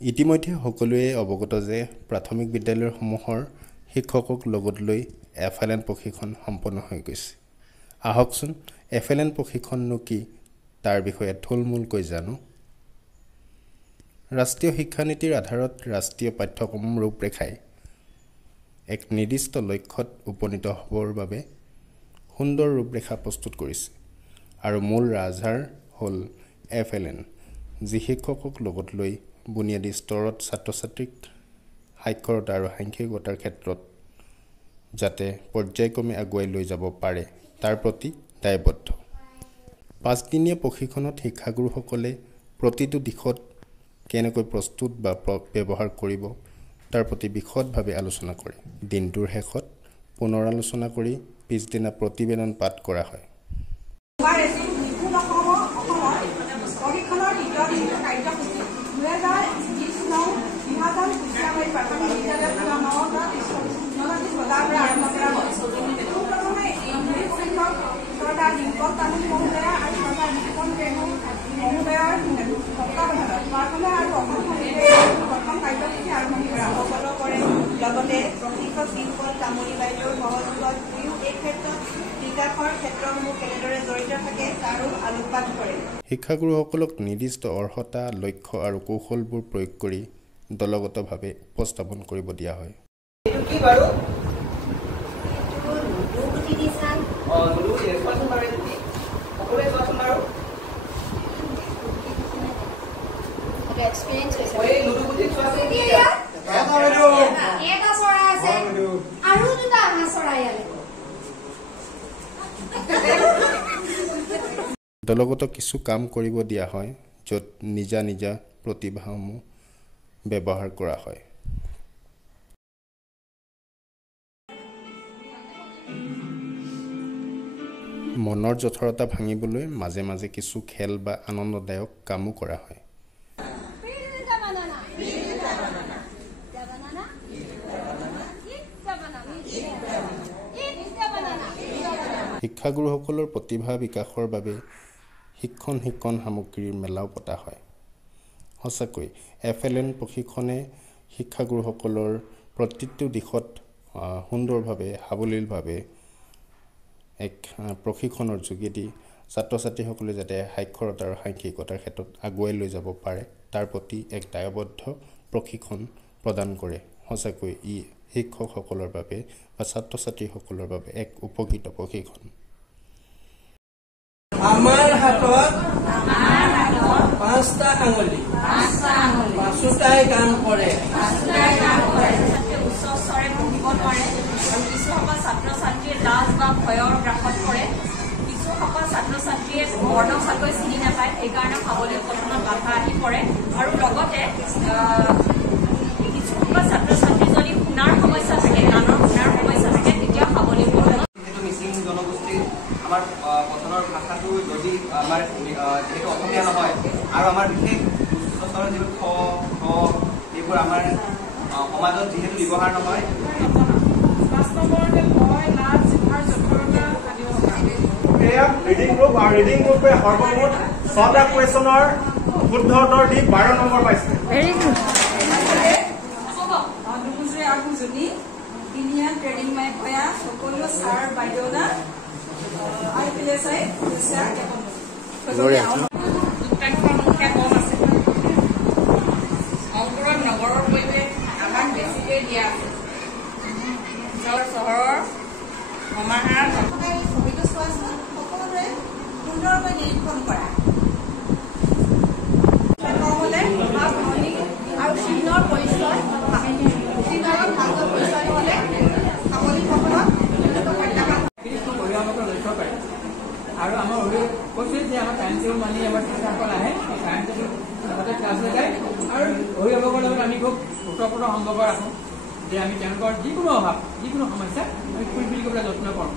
ইতিমধ্যে সকলোৱে অৱগত যে প্ৰাথমিক বিদ্যালয়সমূহৰ শিক্ষকক লগত লৈ FLN প্ৰশিক্ষণ সম্পন্ন হৈ গৈছে। আহকচোন FLN প্ৰশিক্ষণনো কি তাৰ বিষয়ে থুলমূলকৈ জানো। ৰাষ্ট্ৰীয় শিক্ষানীতিৰ আধাৰত ৰাষ্ট্ৰীয় পাঠ্যক্ৰম ৰূপৰেখাই এক নিৰ্দিষ্ট লক্ষ্যত উপনীত হ'বৰ বাবে সুন্দৰ ৰূপৰেখা প্ৰস্তুত কৰিছে আৰু মূল ৰাজহাড় হ'ল FLN, যি শিক্ষকক লগত লৈ বুনিয়াদী স্তৰত ছাত্ৰ-ছাত্ৰীক সাক্ষৰতা আৰু সাংখ্যিকতাৰ ক্ষেত্ৰত যাতে পৰ্যায়ক্ৰমে আগুৱাই লৈ যাব পাৰে তাৰ প্ৰতি দায়বদ্ধ। 5 দিনীয়া প্ৰশিক্ষণত শিক্ষাগুৰুসকলে প্ৰতিটো দিশত কেনেকৈ প্ৰস্তুত বা ব্যৱহাৰ কৰিব তাৰ প্ৰতি বিশদভাৱে আলোচনা কৰে। দিনটোৰ শেষত পুনৰ আলোচনা কৰি পিছদিনা প্ৰতিবেদন পাঠ কৰা হয়। লগতে প্ৰশিক্ষক বিপুল তামুলী বাইদেউৰ সহযোগত এই ক্ষেত্ৰত বিকাশৰ ক্ষেত্ৰসমূহ কেনেদৰে জড়িত থাকে তাৰো আলোকপাত কৰে। শিক্ষাগুৰুসকলক নিৰ্দিষ্ট অৰ্হতা, লক্ষ্য আৰু কৌশলবোৰ প্ৰয়োগ কৰি দলগতভাৱে উপস্থাপন কৰিব দিয়া হয়। এইটো কি বাৰু? দলগত কিছু কাম কৰিব দিয়া হয় য'ত নিজা নিজা প্ৰতিভাসমূহ ব্যৱহাৰ কৰা হয়। মনৰ জঠৰতা ভাঙিবলৈ মাজে মাজে কিছু খেল বা আনন্দদায়ক কামো কৰা হয়। শিক্ষাগুৰুসকলৰ প্ৰতিভা বিকাশৰ বাবে শিক্ষণ সামগ্ৰীৰ মেলাও পতা হয়। সঁচাকৈ FLN প্ৰশিক্ষণে শিক্ষাগুৰুসকলৰ প্ৰতিটো দিশত সুন্দৰভাৱে সাৱলীলভাৱে এক প্ৰশিক্ষণৰ যোগেদি ছাত্ৰ-ছাত্ৰীসকলে যাতে সাক্ষৰতা আৰু সাংখ্যিকতাৰ ক্ষেত্ৰত আগুৱাই লৈ যাব পাৰে তাৰ প্ৰতি এক দায়বদ্ধ প্ৰশিক্ষণ প্ৰদান কৰে। সঁচাকৈ ই শিক্ষকসকলৰ বাবে বা ছাত্ৰ-ছাত্ৰীসকলৰ বাবে এক উপকৃত প্ৰশিক্ষণ। আমাৰ হাতত 5টা আঙুলি, 5টাই কাম কৰে। উচ্চ স্তৰে পঢ়িব নোৱাৰে আৰু কিছুসকল ছাত্ৰ-ছাত্ৰীয়ে লাজ বা ভয়ৰ গ্ৰাসত পৰে। কিছুসকল ছাত্ৰ-ছাত্ৰীয়ে বৰ্ণক ভালকৈ চিনি নাপায়, সেইকাৰণে সাৱলীকৰণৰ বাধা আহি পৰে। আৰু লগতে কিছুসকল ছাত্ৰ-ছাত্ৰী যদি শুনাৰ সমস্যা থাকে, গানৰ শুনাৰ সমস্যা থাকে, তেতিয়া সাৱলীকৰণ মিচিং জনগোষ্ঠীৰ আমাৰ কথনৰ ভাষাটো যদি আমাৰ যিহেতু অসমীয়া নহয় আৰু আমাৰ বিশেষ উচ্চ স্তৰৰ যিবোৰ খ এইবোৰ আমাৰ সমাজত যিহেতু ব্যৱহাৰ নহয়, ৰিডিং গ্ৰুপ আৰু ৰিডিং গ্ৰুপে সৰ্বমুঠ 6টা কুৱেশ্যনৰ শুদ্ধ উত্তৰ দি 12 নম্বৰ পাইছে। ট্ৰেনিং মাইক ভয়া সকলো ছাৰ বাইদেউনা আই পেলে চাই অংকুৰত নগৰৰ পৰিৱেশ আমাক বেছিকৈ দিয়া আছে। চহৰৰ সমাহাৰ ছবিটো চোৱাচোন, সকলোৰে সুন্দৰকৈ নিৰীক্ষণ কৰা। কমলে ভাৱ ধ্বনি আৰু চিহ্নৰ পৰিচয়, চিহ্নৰ ভাগৰ পৰিচয় নহ'লে সাৱলীকৰণত অভিভাৱকৰ লক্ষ্য কৰে আৰু আমাৰ কৈছিল যে আমাৰ টাইম টেবুল মানি আমাৰ শিক্ষকসকল আহে, টাইম টেবুল লগতে ক্লাছ লগায় আৰু অভিভাৱকৰ লগত আমি খুব ওতঃপ্ৰোত সম্পৰ্ক ৰাখোঁ যে আমি তেওঁলোকৰ যিকোনো অভাৱ, যিকোনো সমস্যা আমি ফুলফিল কৰিবলৈ যত্ন কৰোঁ।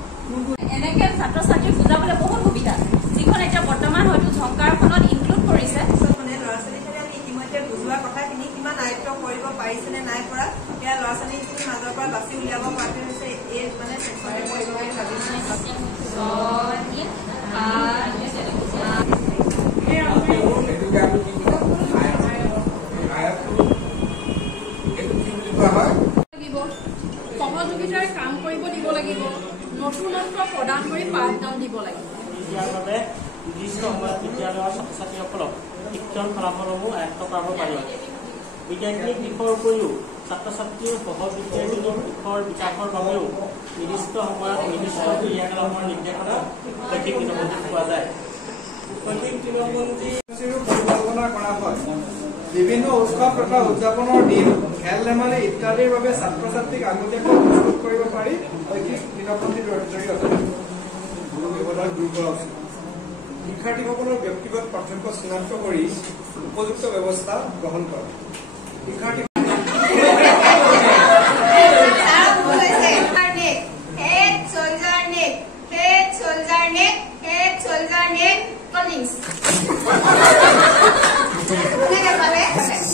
এনেকৈ ছাত্ৰ-ছাত্ৰীক বুজাবলৈ বহুত সুবিধা, যিখন এতিয়া বৰ্তমান হয়তো ঝংকাৰখনত ইনক্লুড কৰিছে। মানে ল'ৰা-ছোৱালীখিনিয়ে আমি ইতিমধ্যে বুজোৱা কথাখিনি কিমান আয়ত্ব কৰিব পাৰিছে নে নাই পৰা, সেয়া ল'ৰা-ছোৱালীখিনিৰ মাজৰ পৰা বাছি উলিয়াব পৰাটো হৈছে এই মানে চেকচনে কৰিব বুলি ভাবিছোঁ। শিশু মন্ত্ৰ প্ৰদান কৰি পাঠদান দিব লাগিব। ইয়াৰ বাবে নিৰ্দিষ্ট সময়ত বিদ্যালয়ৰ ছাত্ৰ ছাত্ৰীসকলক শিক্ষণ ফলাফলসমূহ আয়ত্ত কৰাব পাৰিব। বিজ্ঞানিক দিশৰ উপৰিও ছাত্ৰ ছাত্ৰীৰ সহবিদ্যাৰ্থী দিশৰ বিকাশৰ বাবেও নিৰ্দিষ্ট সময়ত নিৰ্দিষ্ট ক্ৰিয়াকলাপৰ নিৰ্দেশনা শৈক্ষিক দিনপঞ্জীত পোৱা যায়। শৈক্ষিক দিনপঞ্জীৰো পৰিকল্পনা কৰা হয়। বিভিন্ন উৎসৱ তথা উদযাপনৰ দিন, খেল ধেমালি ইত্যাদিৰ বাবে ছাত্ৰ ছাত্ৰীক আগতীয়াকৈ প্ৰস্তুত কৰিব পাৰি শৈক্ষিক দিনপঞ্জীৰ জৰিয়তে ব্যৱধান দূৰ কৰা উচিত। শিক্ষাৰ্থীসকলৰ ব্যক্তিগত পাৰ্থক্য চিনাক্ত কৰি উপযুক্ত ব্যৱস্থা গ্ৰহণ কৰা। শিক্ষাৰ্থী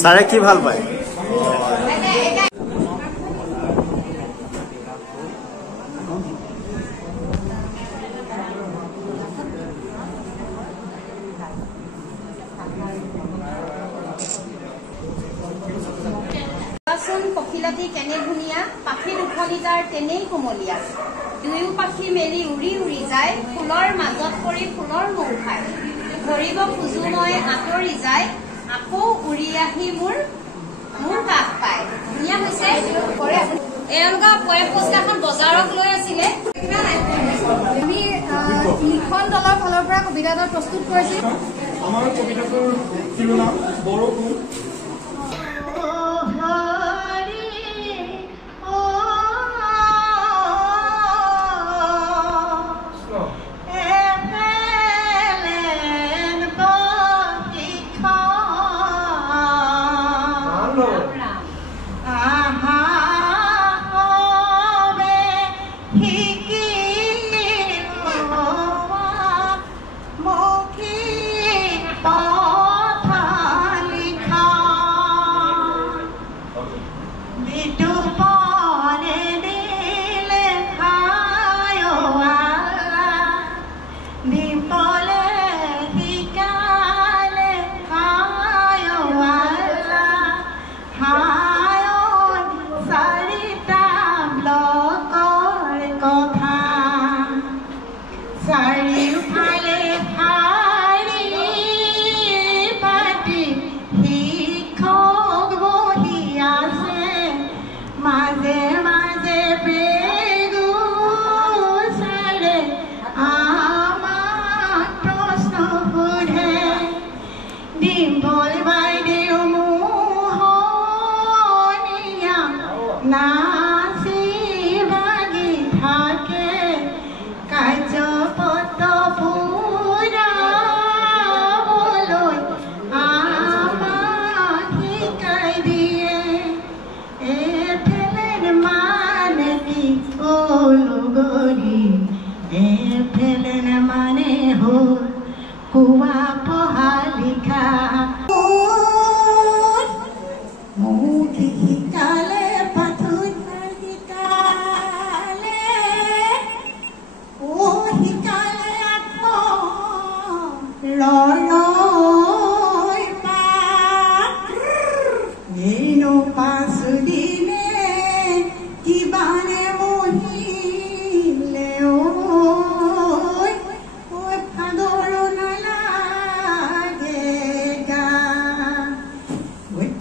ছাৰে কি ভাল পায়? পখিলাতি কেনে ধুনীয়া, পাখি দুখনি তাৰ তেনেই কোমলীয়া। দুয়ো পাখি মেলি উৰি উৰি যায়, ফুলৰ মাজত পৰি ফুলৰ মৌ খায়। ধৰিব খোজো মই আঁতৰি যায়, আকৌ উৰি আহি মোৰ কাষ পায়। ধুনীয়া হৈছে। এওঁলোকৰ পয়েম পুস্তিকাখন বজাৰত লৈ আছিলে। আমি লিখন দলৰ ফালৰ পৰা কবিতাটো প্ৰস্তুত কৰিছিল। আমাৰ কবিতাটোৰ শিৰোনাম বৰষুণ।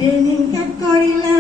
Training that gorilla